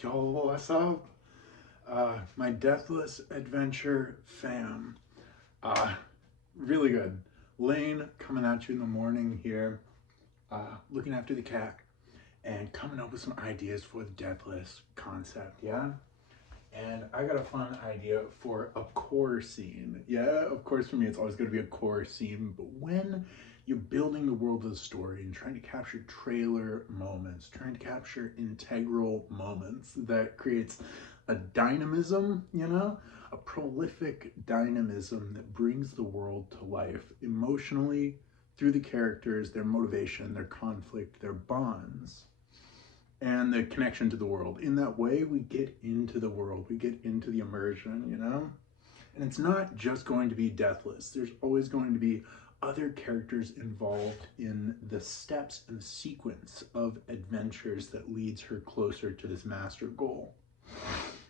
Yo, what's up? My Deathless adventure fam. Uh, really good. Lane coming at you in the morning here, looking after the cat and coming up with some ideas for the Deathless concept, yeah? And I got a fun idea for a core scene. Yeah, of course, for me, it's always going to be a core scene, but when you're building the world of the story and trying to capture trailer moments, trying to capture integral moments that creates a dynamism, a prolific dynamism that brings the world to life emotionally through the characters, their motivation, their conflict, their bonds and the connection to the world. In that way, we get into the world, we get into the immersion. And it's not just going to be Deathless, there's always going to be other characters involved in the steps and the sequence of adventures that leads her closer to this master goal.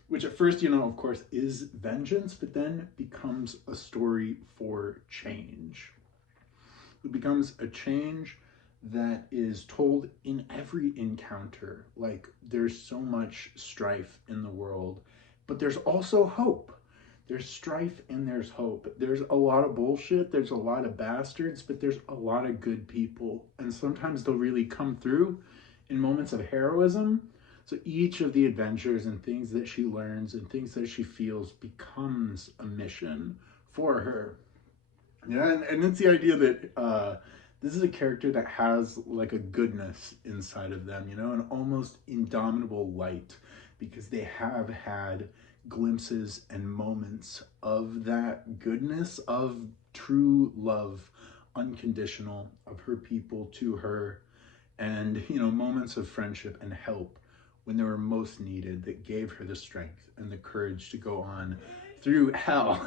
Which at first, of course, is vengeance, but then becomes a story for change. It becomes a change that is told in every encounter. Like, there's so much strife in the world, but there's also hope. There's strife and there's hope. There's a lot of bullshit, there's a lot of bastards, but there's a lot of good people. And sometimes they'll really come through in moments of heroism. So each of the adventures and things that she learns and things that she feels becomes a mission for her. Yeah, and it's the idea that this is a character that has like a goodness inside of them, an almost indomitable light, because they have had glimpses and moments of that goodness, of true love, unconditional, of her people to her, and, moments of friendship and help when they were most needed that gave her the strength and the courage to go on through hell,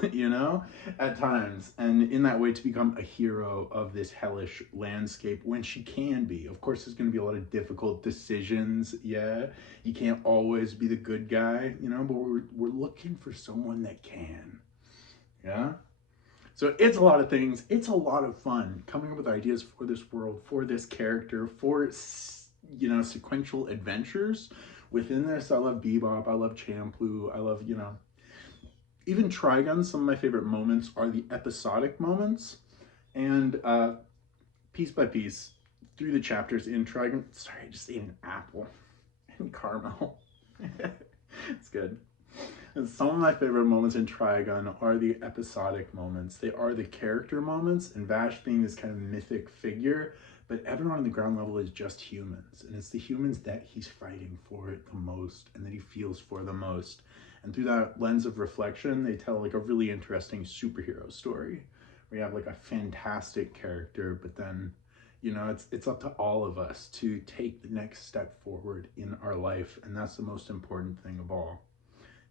at times, and in that way to become a hero of this hellish landscape when she can be. Of course, there's going to be a lot of difficult decisions. Yeah, you can't always be the good guy, but we're looking for someone that can. Yeah. So it's a lot of things. It's a lot of fun coming up with ideas for this world, for this character, for sequential adventures within this. I love Bebop. I love Champloo. I love even Trigun. Some of my favorite moments are the episodic moments, and piece by piece through the chapters in Trigun. Sorry, I just ate an apple and caramel. It's good. And some of my favorite moments in Trigun are the episodic moments. They are the character moments, and Vash being this kind of mythic figure, but everyone on the ground level is just humans. And it's the humans that he's fighting for the most and that he feels for the most. And through that lens of reflection, they tell like a really interesting superhero story where you have like a fantastic character, but then, it's up to all of us to take the next step forward in our life. And that's the most important thing of all.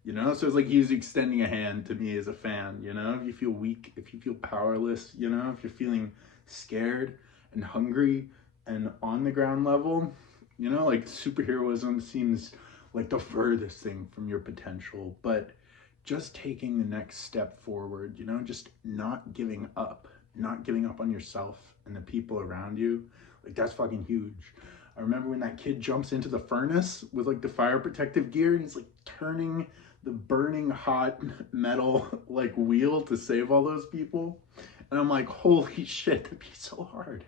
So it's like he's extending a hand to me as a fan, if you feel weak, if you feel powerless, if you're feeling scared and hungry and on the ground level, like superheroism seems like the furthest thing from your potential, but just taking the next step forward, just not giving up on yourself and the people around you, like that's fucking huge. I remember when that kid jumps into the furnace with like the fire protective gear and he's like turning the burning hot metal like wheel to save all those people. And I'm like, holy shit, that'd be so hard.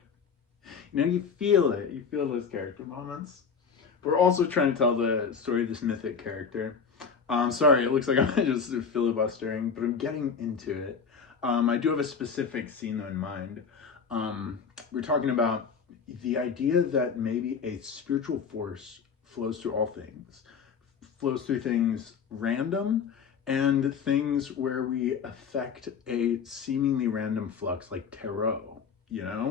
You feel it. You feel those character moments. We're also trying to tell the story of this mythic character. Sorry, it looks like I'm just filibustering, but I'm getting into it. I do have a specific scene though in mind. We're talking about the idea that maybe a spiritual force flows through all things, flows through things random and things where we affect a seemingly random flux like tarot,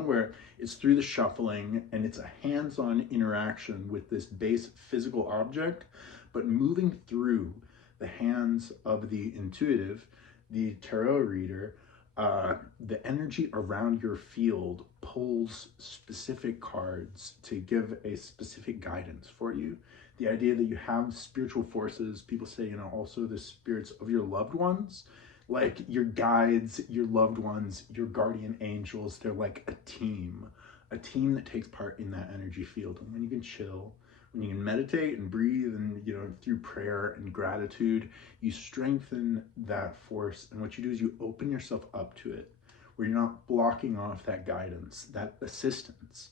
where it's through the shuffling and it's a hands-on interaction with this base physical object, but moving through the hands of the intuitive, the tarot reader, the energy around your field pulls specific cards to give a specific guidance for you. The idea that you have spiritual forces, people say, also the spirits of your loved ones, like your guides, your loved ones, your guardian angels, they're like a team that takes part in that energy field. And when you can chill, when you can meditate and breathe and, through prayer and gratitude, you strengthen that force. And what you do is you open yourself up to it, where you're not blocking off that guidance, that assistance.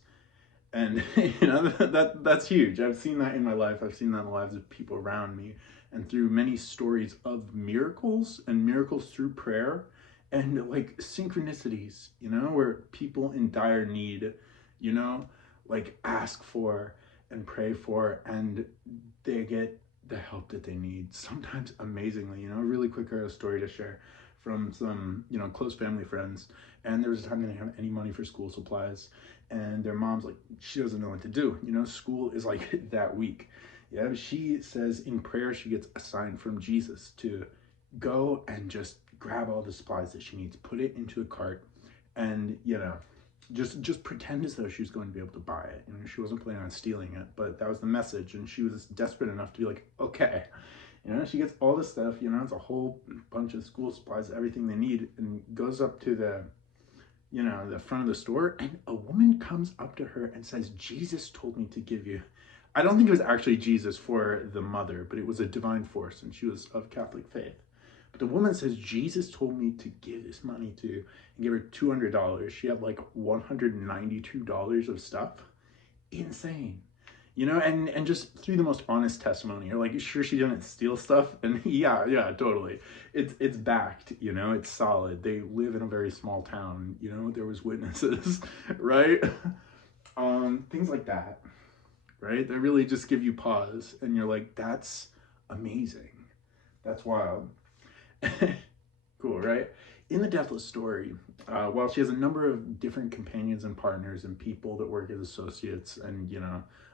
And that's huge. I've seen that in my life. I've seen that in the lives of people around me, and through many stories of miracles and miracles through prayer, and like synchronicities, where people in dire need, like ask for and pray for, and they get the help that they need, sometimes amazingly. Really quick story to share from some, close family friends. And there was a time they didn't have any money for school supplies, and their mom's like, she doesn't know what to do. School is like that week. Yeah, she says in prayer she gets a sign from Jesus to go and just grab all the supplies that she needs, put it into a cart, and just pretend as though she was going to be able to buy it. She wasn't planning on stealing it, but that was the message, and she was desperate enough to be like, okay. She gets all this stuff, it's a whole bunch of school supplies, everything they need, and goes up to the front of the store, and a woman comes up to her and says, Jesus told me to give you. I don't think it was actually Jesus for the mother, but it was a divine force, and she was of Catholic faith. But the woman says, Jesus told me to give this money to, and give her $200. She had like $192 of stuff. Insane. And just through the most honest testimony, you're like, sure she didn't steal stuff? And yeah, totally. It's backed, it's solid. They live in a very small town, there was witnesses, right? Things like that, right? That really just give you pause, and you're like, that's amazing. That's wild. Cool, right? In the Deathless story, while she has a number of different companions and partners and people that work as associates and,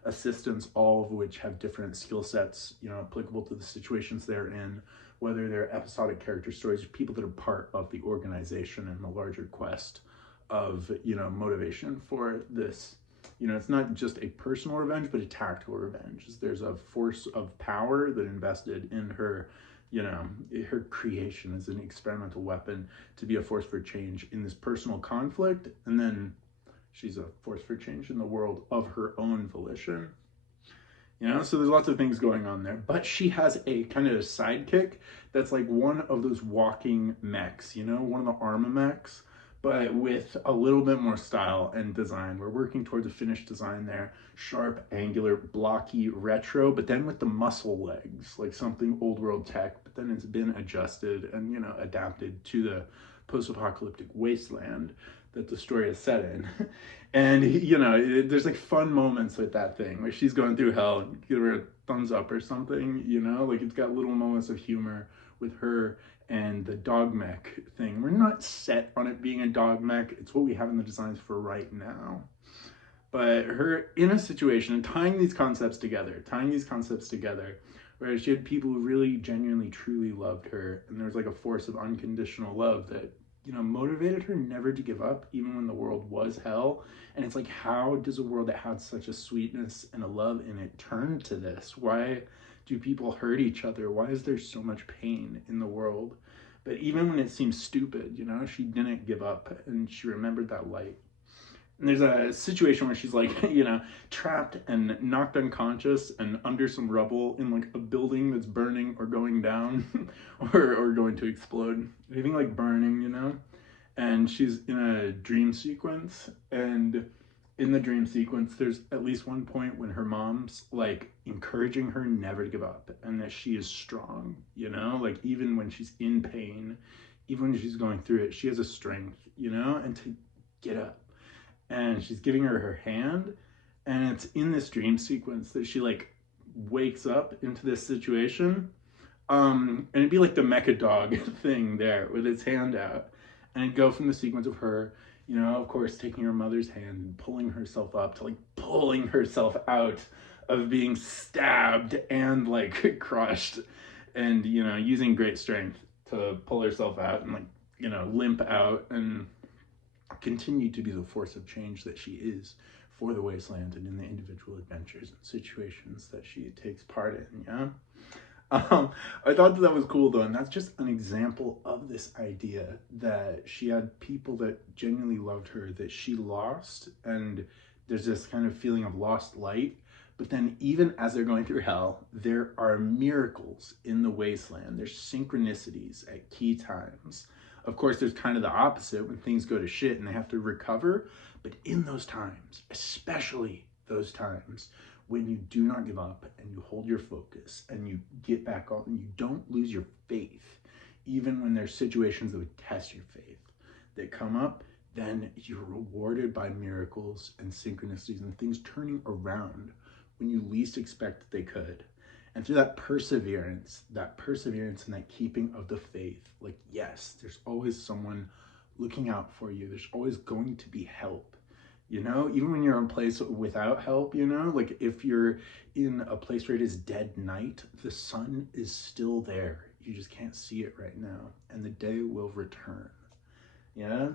assistants, all of which have different skill sets, applicable to the situations they're in, whether they're episodic character stories, or people that are part of the organization and the larger quest of, motivation for this. It's not just a personal revenge, but a tactical revenge. There's a force of power that invested in her, her creation as an experimental weapon to be a force for change in this personal conflict. And then she's a force for change in the world of her own volition. So there's lots of things going on there. But she has a kind of sidekick that's like one of those walking mechs, one of the Arma mechs, but with a little bit more style and design. We're working towards a finished design there. Sharp, angular, blocky, retro, but then with the muscle legs, like something old world tech, but then it's been adjusted and, adapted to the post-apocalyptic wasteland that the story is set in. And, there's like fun moments with that thing, like she's going through hell, and give her a thumbs up or something, like it's got little moments of humor with her and the dog mech thing. We're not set on it being a dog mech. It's what we have in the designs for right now. But her in a situation and tying these concepts together, where she had people who really genuinely, truly loved her. And there was like a force of unconditional love that, motivated her never to give up, even when the world was hell. And it's like, how does a world that had such a sweetness and a love in it turn to this? Why do people hurt each other? Why is there so much pain in the world? But even when it seems stupid, she didn't give up, and she remembered that light. And there's a situation where she's like, trapped and knocked unconscious and under some rubble in like a building that's burning or going down or going to explode. Anything like burning, and she's in a dream sequence, and in the dream sequence, there's at least one point when her mom's like encouraging her never to give up and that she is strong, like even when she's in pain, even when she's going through it, she has a strength, and to get up. And she's giving her her hand, and it's in this dream sequence that she like wakes up into this situation. And it'd be like the mecha dog thing there with its hand out, and it'd go from the sequence of her, of course, taking her mother's hand and pulling herself up to like pulling herself out of being stabbed and like crushed, and using great strength to pull herself out and like limp out and continue to be the force of change that she is for the wasteland and in the individual adventures and situations that she takes part in. I thought that was cool though, and that's just an example of this idea that she had people that genuinely loved her that she lost, and there's this kind of feeling of lost light, But then even as they're going through hell, there are miracles in the wasteland. There's synchronicities at key times. Of course, there's kind of the opposite when things go to shit and they have to recover. But in those times, especially those times when you do not give up and you hold your focus and you get back on and you don't lose your faith, even when there's situations that would test your faith that come up, then you're rewarded by miracles and synchronicities and things turning around when you least expect that they could. And through that perseverance and that keeping of the faith, like, yes, there's always someone looking out for you. There's always going to be help, you know, even when you're in a place without help, you know, like if you're in a place where it is dead night, the sun is still there. You just can't see it right now, and the day will return. Yeah.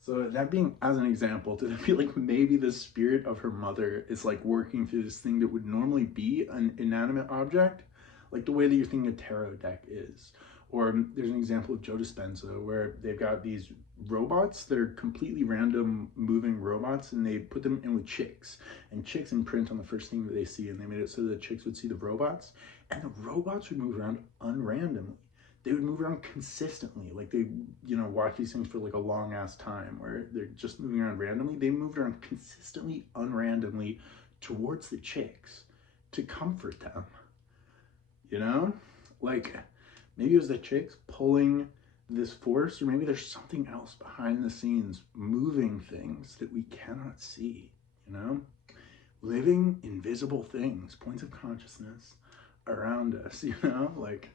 So that being as an example, did I feel like maybe the spirit of her mother is like working through this thing that would normally be an inanimate object, like the way that you're thinking a tarot deck is. Or there's an example of Joe Dispenza where they've got these robots that are completely random moving robots, and they put them in with chicks, and chicks imprint on the first thing that they see, and they made it so the chicks would see the robots, and the robots would move around unrandomly. They would move around consistently. Like they, you know, watch these things for like a long ass time where they're just moving around randomly. They moved around consistently, unrandomly towards the chicks to comfort them. You know, like maybe it was the chicks pulling this force, or maybe there's something else behind the scenes moving things that we cannot see, you know, living invisible things, points of consciousness around us, you know, like,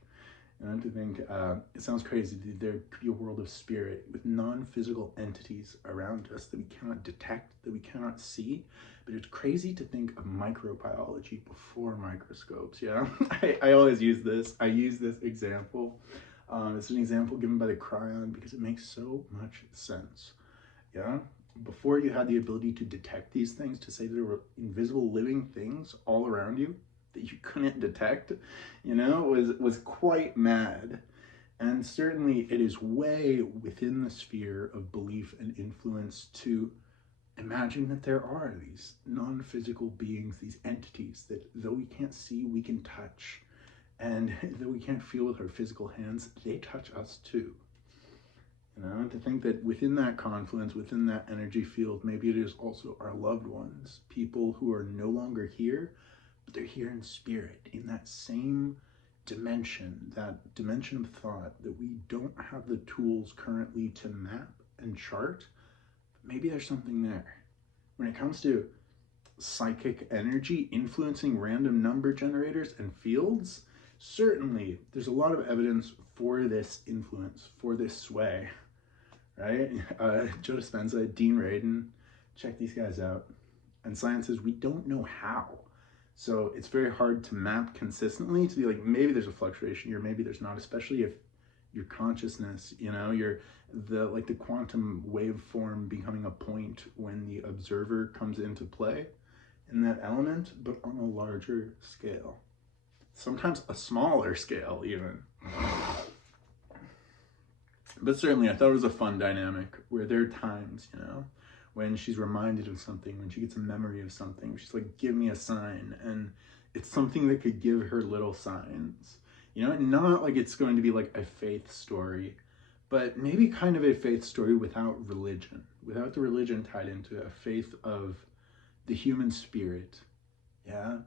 and to think, it sounds crazy, there could be a world of spirit with non-physical entities around us that we cannot detect, that we cannot see, but it's crazy to think of microbiology before microscopes, yeah? I always use this. I use this example. It's an example given by the Cryon because it makes so much sense, yeah? Before you had the ability to detect these things, to say there were invisible living things all around you, that you couldn't detect, you know, was quite mad. And certainly it is way within the sphere of belief and influence to imagine that there are these non-physical beings, these entities that though we can't see, we can touch. And though we can't feel with our physical hands, they touch us too. You know, to think that within that confluence, within that energy field, maybe it is also our loved ones, people who are no longer here, but they're here in spirit, in that same dimension, that dimension of thought that we don't have the tools currently to map and chart. Maybe there's something there. When it comes to psychic energy influencing random number generators and fields, certainly there's a lot of evidence for this influence, for this sway, right? Joe Dispenza, Dean Radin, check these guys out. And science says we don't know how. So it's very hard to map consistently to be like, maybe there's a fluctuation here, maybe there's not, especially if your consciousness, you know, the quantum waveform becoming a point when the observer comes into play in that element, but on a larger scale. Sometimes a smaller scale even. But certainly I thought it was a fun dynamic where there are times, you know, when she's reminded of something, when she gets a memory of something, she's like, give me a sign. And it's something that could give her little signs, you know, and not like it's going to be like a faith story, but maybe kind of a faith story without religion, without the religion tied into a faith of the human spirit, yeah?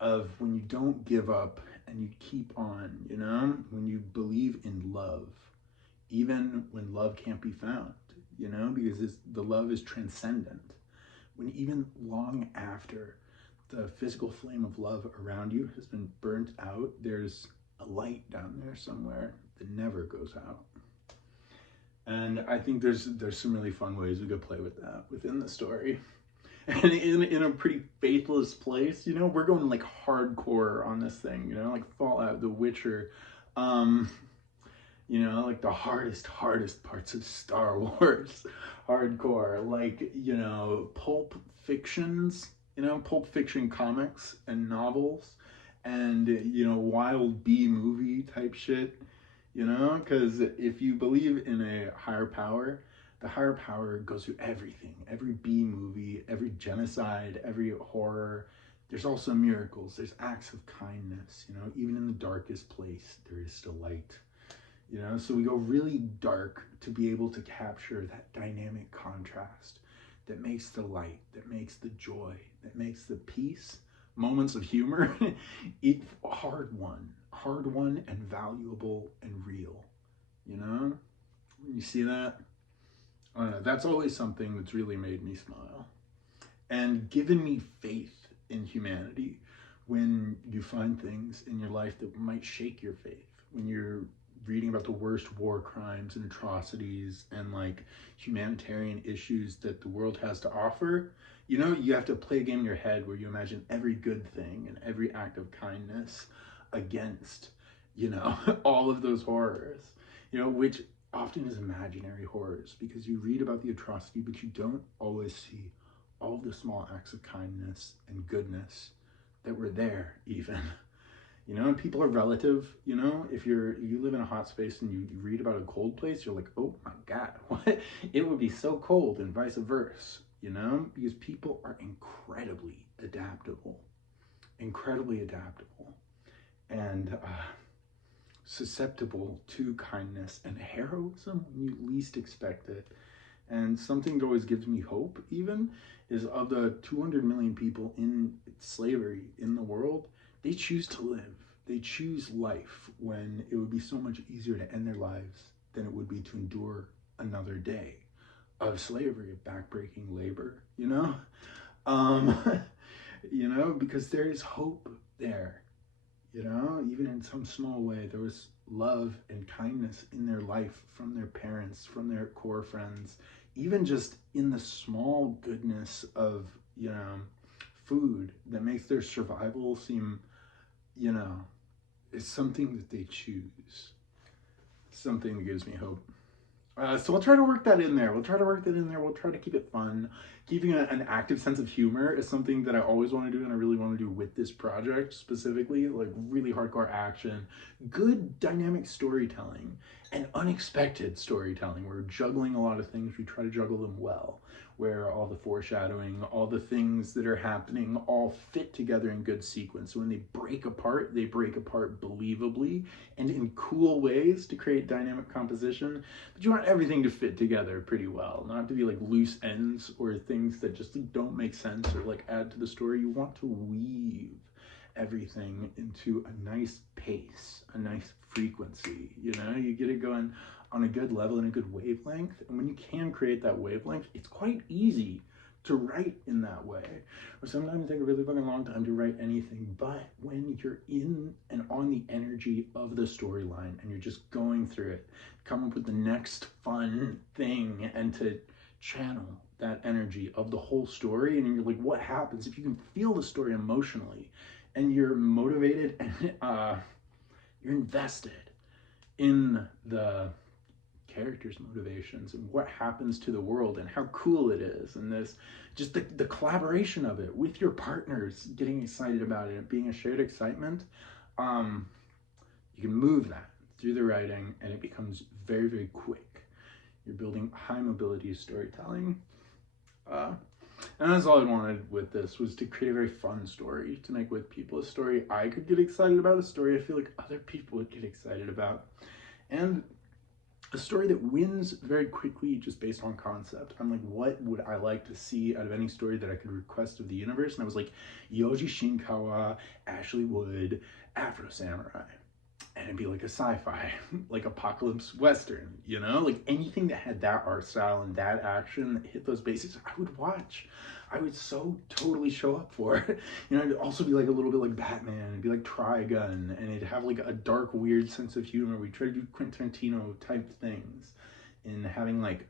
Of when you don't give up and you keep on, you know, when you believe in love, even when love can't be found, you know, because the love is transcendent. When even long after the physical flame of love around you has been burnt out, there's a light down there somewhere that never goes out. And I think there's some really fun ways we could play with that within the story. And in a pretty faithless place, you know, we're going like hardcore on this thing, you know, like Fallout, The Witcher, you know, like the hardest parts of Star Wars, hardcore, like, you know, pulp fictions, you know, pulp fiction comics and novels, and, you know, wild B movie type shit, you know, because if you believe in a higher power, the higher power goes through everything, every B movie, every genocide, every horror there's also miracles, there's acts of kindness, you know, even in the darkest place, there is still light, you know? So we go really dark to be able to capture that dynamic contrast that makes the light, that makes the joy, that makes the peace, moments of humor, it hard won and valuable and real, you know? You see that? I don't know, that's always something that's really made me smile and given me faith in humanity when you find things in your life that might shake your faith, when you're reading about the worst war crimes and atrocities and like humanitarian issues that the world has to offer, you know, you have to play a game in your head where you imagine every good thing and every act of kindness against, you know, all of those horrors, you know, which often is imaginary horrors because you read about the atrocity, but you don't always see all the small acts of kindness and goodness that were there even. You know, and people are relative, you know, if you live in a hot space and you read about a cold place, you're like, oh my God, what? It would be so cold, and vice versa, you know, because people are incredibly adaptable, and susceptible to kindness and heroism when you least expect it. And something that always gives me hope, even, is of the 200 million people in slavery in the world, they choose to live. They choose life when it would be so much easier to end their lives than it would be to endure another day of slavery, of backbreaking labor, you know? You know, because there is hope there, you know, even in some small way, there was love and kindness in their life from their parents, from their core friends, even just in the small goodness of, you know, food that makes their survival seem, you know, is something that they choose. Something that gives me hope. So we'll try to work that in there. We'll try to keep it fun. Keeping an active sense of humor is something that I always want to do, and I really want to do with this project specifically, like really hardcore action, good dynamic storytelling, and unexpected storytelling. We're juggling a lot of things. We try to juggle them well, where all the foreshadowing, all the things that are happening all fit together in good sequence. So when they break apart believably and in cool ways to create dynamic composition. But you want everything to fit together pretty well, not to be like loose ends or things that just like, don't make sense or like add to the story. You want to weave everything into a nice pace, a nice frequency, you know? You get it going on a good level and a good wavelength. And when you can create that wavelength, it's quite easy to write in that way. Or sometimes it take a really fucking long time to write anything, but when you're in and on the energy of the storyline and you're just going through it, come up with the next fun thing and to channel that energy of the whole story, and you're like, what happens if you can feel the story emotionally and you're motivated and you're invested in the characters' motivations and what happens to the world and how cool it is, and this just the collaboration of it with your partners, getting excited about it, being a shared excitement. You can move that through the writing and it becomes very, very quick. You're building high mobility storytelling. And that's all I wanted with this, was to create a very fun story to make with people, a story I could get excited about, a story I feel like other people would get excited about, and a story that wins very quickly just based on concept. I'm like, what would I like to see out of any story that I could request of the universe? And I was like, Yoji Shinkawa, Ashley Wood, Afro Samurai. And it'd be like a sci-fi, like apocalypse western, you know? Like anything that had that art style and that action that hit those bases, I would watch. I would so totally show up for it. You know, it'd also be like a little bit like Batman, it'd be like Trigun, and it'd have like a dark, weird sense of humor. We try to do Quentin Tarantino type things in having like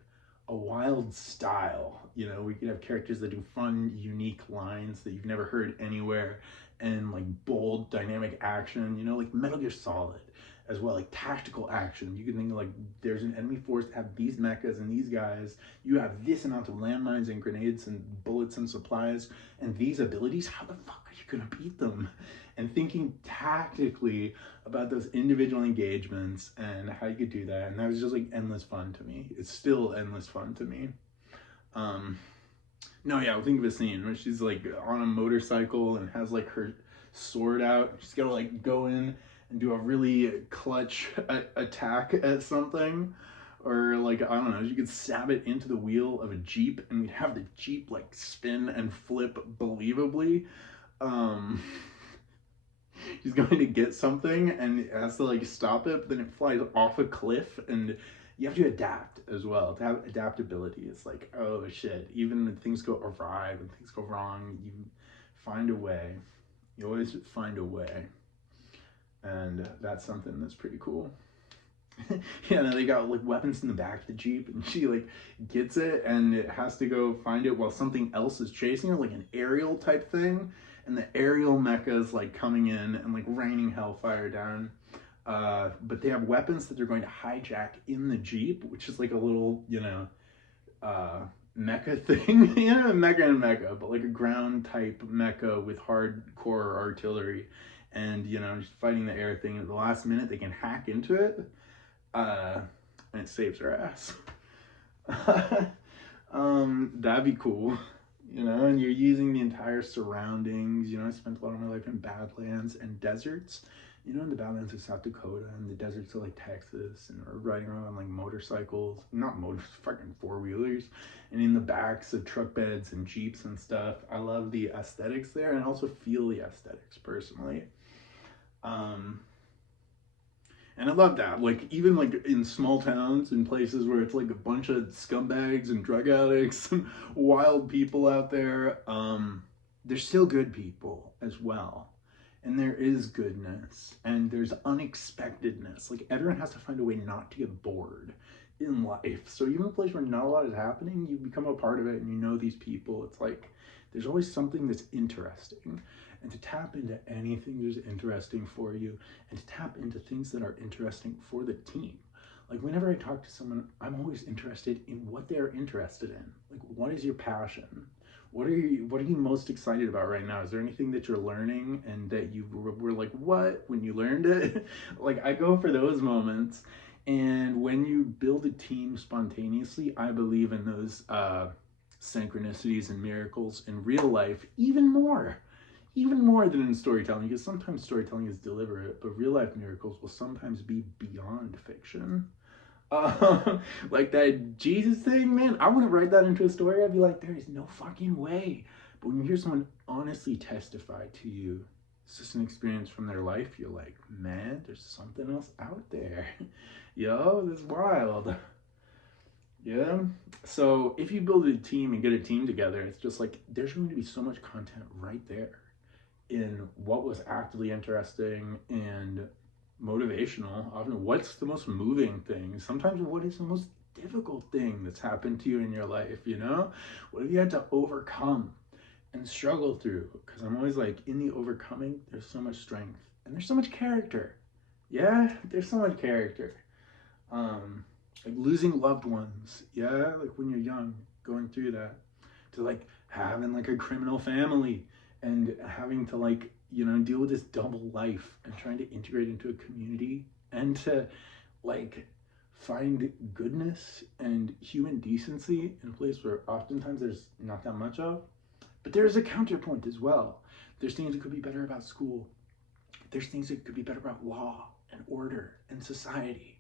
a wild style. You know, we could have characters that do fun, unique lines that you've never heard anywhere, and like bold, dynamic action, you know, like Metal Gear Solid as well, like tactical action. You can think of like, there's an enemy force that have these mechas and these guys, you have this amount of landmines and grenades and bullets and supplies and these abilities, how the fuck are you gonna beat them? And thinking tactically about those individual engagements and how you could do that, and that was just like endless fun to me. It's still endless fun to me. No, yeah, think of a scene where she's like on a motorcycle and has like her sword out. She's gotta like go in and do a really clutch attack at something. Or like, I don't know, you could stab it into the wheel of a Jeep and we'd have the Jeep like spin and flip believably. Um, she's going to get something and has to like stop it, but then it flies off a cliff, and you have to adapt as well. To have adaptability, it's like, oh shit, even when things go awry, when things go wrong, you find a way. You always find a way, and that's something that's pretty cool. Yeah, and they got like weapons in the back of the Jeep, and she like gets it and it has to go find it while something else is chasing her, like an aerial type thing. And the aerial mecha is like coming in and like raining hellfire down. But they have weapons that they're going to hijack in the Jeep, which is like a little, mecha thing. Mecha and mecha, but like a ground type mecha with hardcore artillery. And, just fighting the air thing. At the last minute, they can hack into it. And it saves her ass. That'd be cool. And you're using the entire surroundings. I spent a lot of my life in Badlands and deserts. In the Badlands of South Dakota and the deserts of like Texas, and we're riding around on like motorcycles, not fucking four-wheelers, and in the backs of truck beds and Jeeps and stuff. I love the aesthetics there, and I also feel the aesthetics personally. And I love that. Like, even like in small towns and places where it's like a bunch of scumbags and drug addicts and wild people out there, there's still good people as well. And there is goodness and there's unexpectedness. Like, everyone has to find a way not to get bored in life. So even a place where not a lot is happening, you become a part of it and you know these people. It's like there's always something that's interesting. And to tap into anything that's interesting for you, and to tap into things that are interesting for the team. Like, whenever I talk to someone, I'm always interested in what they're interested in. Like, what is your passion? What are you most excited about right now? Is there anything that you're learning and that you were like, what, when you learned it? Like, I go for those moments. And when you build a team spontaneously, I believe in those synchronicities and miracles in real life even more than in storytelling, because sometimes storytelling is deliberate, but real life miracles will sometimes be beyond fiction. Like that Jesus thing, man, I want to write that into a story. I'd be like, there is no fucking way. But when you hear someone honestly testify to you, it's just an experience from their life, you're like, man, there's something else out there. Yo, that's wild. Yeah. So if you build a team and get a team together, it's just like there's going to be so much content right there in what was actively interesting and motivational. Often, what's the most moving thing? Sometimes, what is the most difficult thing that's happened to you in your life? What have you had to overcome and struggle through? Because I'm always like, in the overcoming, there's so much strength and there's so much character. Yeah, there's so much character. Like losing loved ones. Yeah, like when you're young, going through that, to like having like a criminal family and having to like deal with this double life and trying to integrate into a community and to like find goodness and human decency in a place where oftentimes there's not that much of. But there's a counterpoint as well. There's things that could be better about school. There's things that could be better about law and order and society.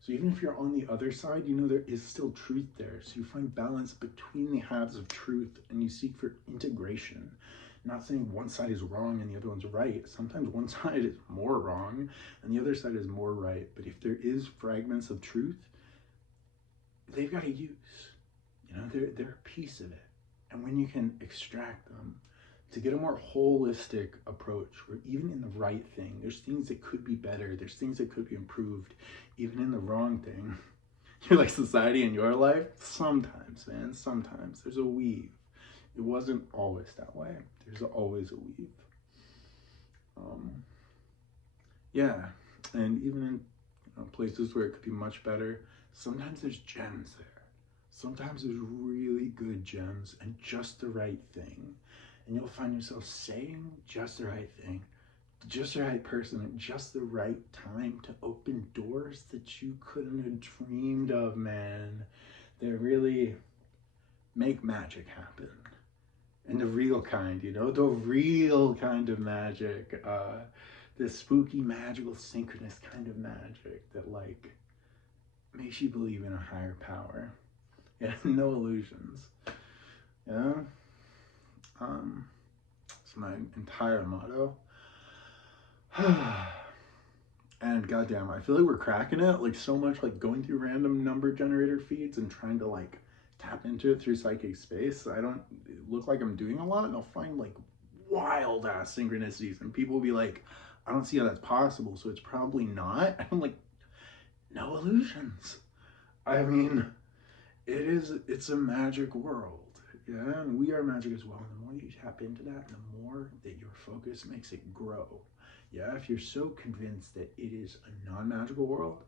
So even if you're on the other side, there is still truth there. So you find balance between the halves of truth and you seek for integration. Not saying one side is wrong and the other one's right. Sometimes one side is more wrong and the other side is more right. But if there is fragments of truth, they've got to use. They're a piece of it. And when you can extract them, to get a more holistic approach, where even in the right thing, there's things that could be better, there's things that could be improved, even in the wrong thing. You're like society in your life? Sometimes, man, sometimes. There's a weave. It wasn't always that way. There's always a weave. Yeah, and even in places where it could be much better, sometimes there's gems there. Sometimes there's really good gems and just the right thing. And you'll find yourself saying just the right thing, just the right person at just the right time to open doors that you couldn't have dreamed of, man. They really make magic happen. And the real kind, you know, the real kind of magic, this spooky, magical, synchronous kind of magic that like makes you believe in a higher power. Yeah, no illusions. Yeah, it's my entire motto. And goddamn, I feel like we're cracking it like so much, like going through random number generator feeds and trying to like tap into it through psychic space. I don't look like I'm doing a lot, and I'll find like wild ass synchronicities, and people will be like, I don't see how that's possible, so it's probably not. I'm like, no illusions. I mean, it's a magic world. Yeah, and we are magic as well. And the more that you tap into that, the more that your focus makes it grow. Yeah, if you're so convinced that it is a non-magical world,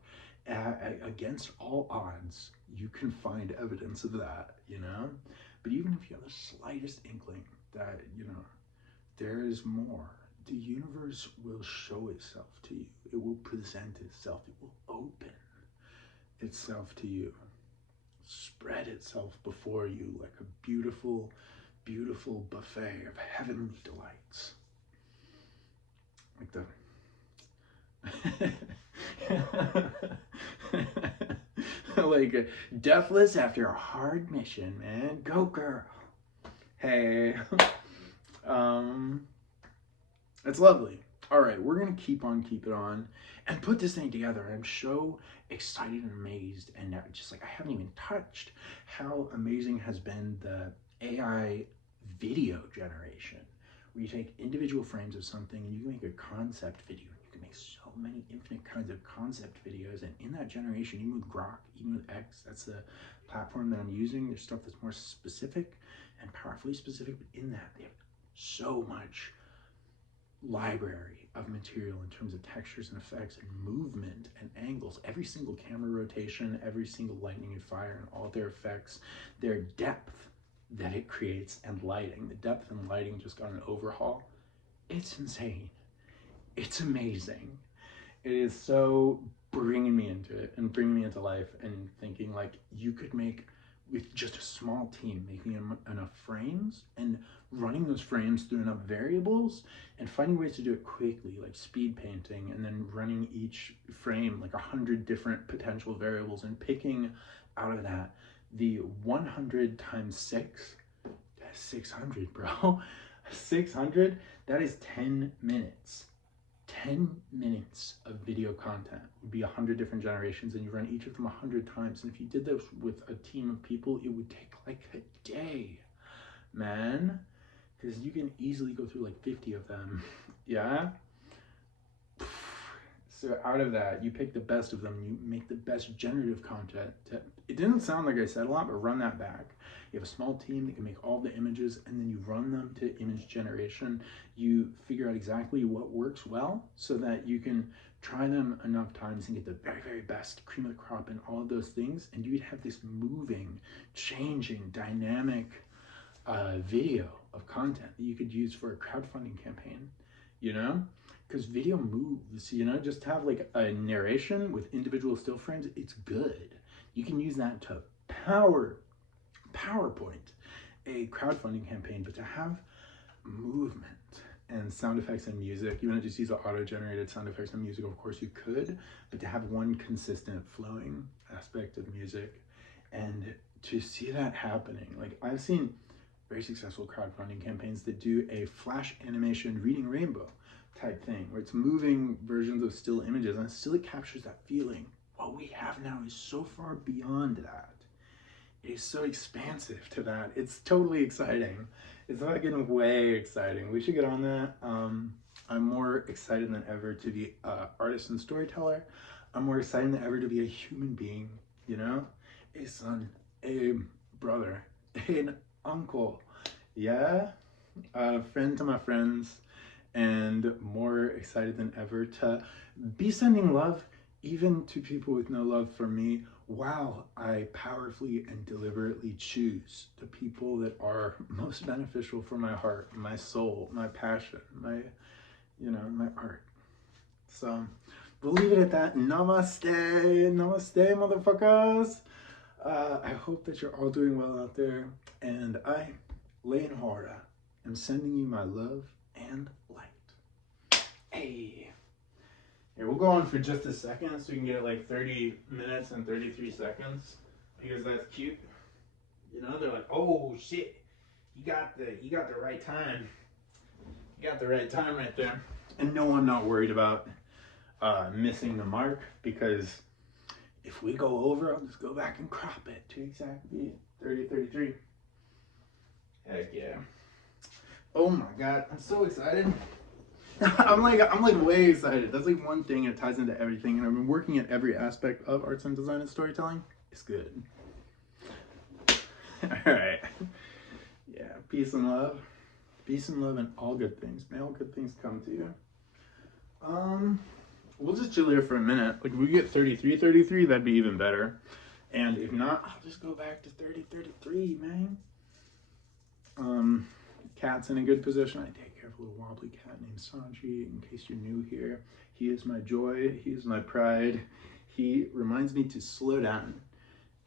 against all odds, you can find evidence of that, you know? But even if you have the slightest inkling that, you know, there is more, the universe will show itself to you. It will present itself. It will open itself to you, spread itself before you like a beautiful, beautiful buffet of heavenly delights. Like the like deathless after a hard mission, man. Go girl. Hey. It's lovely. All right, we're gonna keep it on and put this thing together. I'm so excited and amazed, and just like I haven't even touched how amazing has been the AI video generation, where you take individual frames of something and you can make a concept video. You can make so many infinite kinds of concept videos, and in that generation, even with Grok, even with X, that's the platform that I'm using. There's stuff that's more specific and powerfully specific, but in that they have so much library of material in terms of textures and effects and movement and angles. Every single camera rotation, every single lightning and fire and all their effects, their depth that it creates, and lighting. The depth and lighting just got an overhaul. It's insane. It's amazing. It is so bringing me into it and bringing me into life, and thinking like you could make, with just a small team, making enough frames and running those frames through enough variables and finding ways to do it quickly, like speed painting, and then running each frame like 100 different potential variables and picking out of that the 100 times 6. That's 600, bro. 600, that is 10 minutes. 10 minutes of video content would be 100 different generations, and you run each of them 100 times. And if you did this with a team of people, it would take like a day, man, because you can easily go through like 50 of them. Yeah. So out of that, you pick the best of them, you make the best generative content. It didn't sound like I said a lot, but run that back. You have a small team that can make all the images, and then you run them to image generation. You figure out exactly what works well so that you can try them enough times and get the very, very best cream of the crop and all of those things. And you'd have this moving, changing, dynamic video of content that you could use for a crowdfunding campaign, you know? Because video moves, you know, just have like a narration with individual still frames, it's good. You can use that to PowerPoint a crowdfunding campaign, but to have movement and sound effects and music, you want to just use the auto-generated sound effects and music, of course you could, but to have one consistent flowing aspect of music, and to see that happening, like I've seen very successful crowdfunding campaigns that do a flash animation reading rainbow type thing, where it's moving versions of still images, and still it captures that feeling. What we have now is so far beyond that. It is so expansive to that. It's totally exciting. It's fucking way exciting. We should get on that. I'm more excited than ever to be an artist and storyteller. I'm more excited than ever to be a human being, you know? A son, a brother, an uncle, yeah? A friend to my friends, and more excited than ever to be sending love even to people with no love for me, while I powerfully and deliberately choose the people that are most beneficial for my heart, my soul, my passion, my, you know, my art. So we'll leave it at that. Namaste, namaste, motherfuckers. I hope that you're all doing well out there, and I lay in horror. am sending you my love and light. Hey. Here, we'll go on for just a second so we can get like 30 minutes and 33 seconds because that's cute. You know, they're like, oh shit, you got the right time. You got the right time right there. And no, I'm not worried about missing the mark, because if we go over, I'll just go back and crop it to exactly 30:33. Heck yeah. Oh my god, I'm so excited. I'm like way excited. That's like one thing, it ties into everything, and I've been working at every aspect of arts and design and storytelling. It's good. Alright. Yeah, peace and love. Peace and love and all good things. May all good things come to you. We'll just chill here for a minute. Like, if we get 33:33, that'd be even better. And if not, I'll just go back to 30:33, man. Cat's in a good position. I take care of a little wobbly cat named Sanji, in case you're new here. He is my joy. He is my pride. He reminds me to slow down.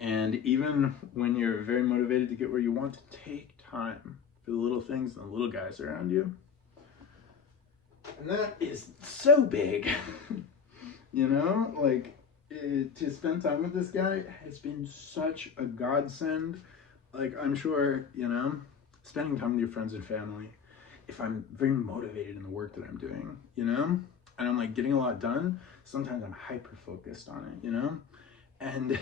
And even when you're very motivated to get where you want, to take time for the little things and the little guys around you. And that is so big. You know, like, to spend time with this guy has been such a godsend. Like, I'm sure, you know, spending time with your friends and family, if I'm very motivated in the work that I'm doing, you know, and I'm like getting a lot done, sometimes I'm hyper focused on it, you know, and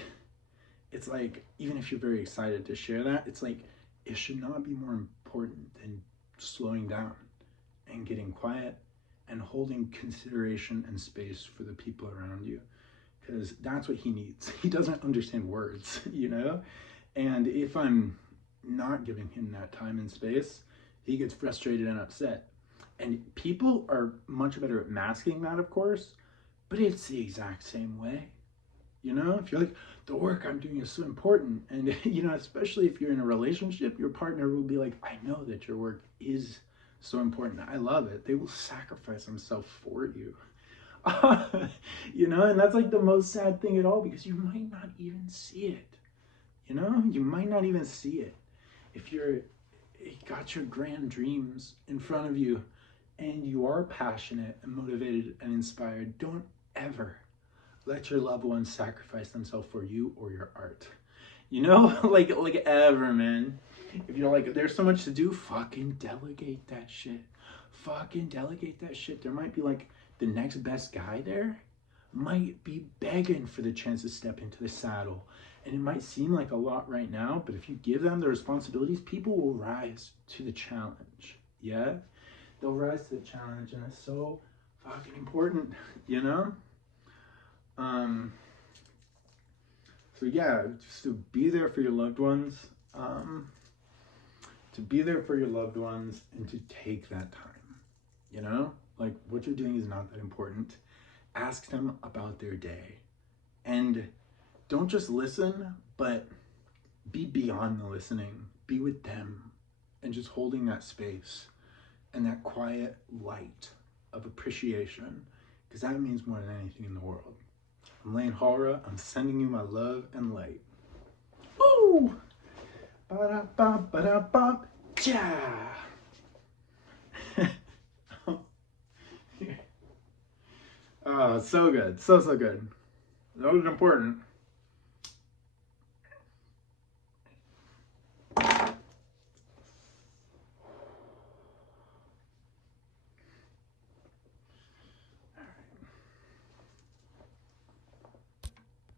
it's like, even if you're very excited to share that, it's like, it should not be more important than slowing down and getting quiet and holding consideration and space for the people around you, because that's what he needs. He doesn't understand words, you know, and if I'm not giving him that time and space, he gets frustrated and upset. And people are much better at masking that, of course, but it's the exact same way. You know, if you're like, the work I'm doing is so important, and you know, especially if you're in a relationship, your partner will be like, I know that your work is so important. I love it. They will sacrifice themselves for you. You know, and that's like the most sad thing at all, because you might not even see it. You know, you might not even see it. If you got your grand dreams in front of you and you are passionate and motivated and inspired, don't ever let your loved ones sacrifice themselves for you or your art. You know, like ever, man. If you're like, there's so much to do, fucking delegate that shit. Fucking delegate that shit. There might be like the next best guy there might be begging for the chance to step into the saddle. And it might seem like a lot right now, but if you give them the responsibilities, people will rise to the challenge. Yeah? They'll rise to the challenge, and it's so fucking important, you know? So yeah, just to be there for your loved ones, and to take that time, you know? Like, what you're doing is not that important. Ask them about their day, and don't just listen, but be beyond the listening. Be with them and just holding that space and that quiet light of appreciation, because that means more than anything in the world. I'm Lane Hallra. I'm sending you my love and light. Woo! Ba-da-bop, ba-da-bop, ja! Oh, so good. So good. That was important.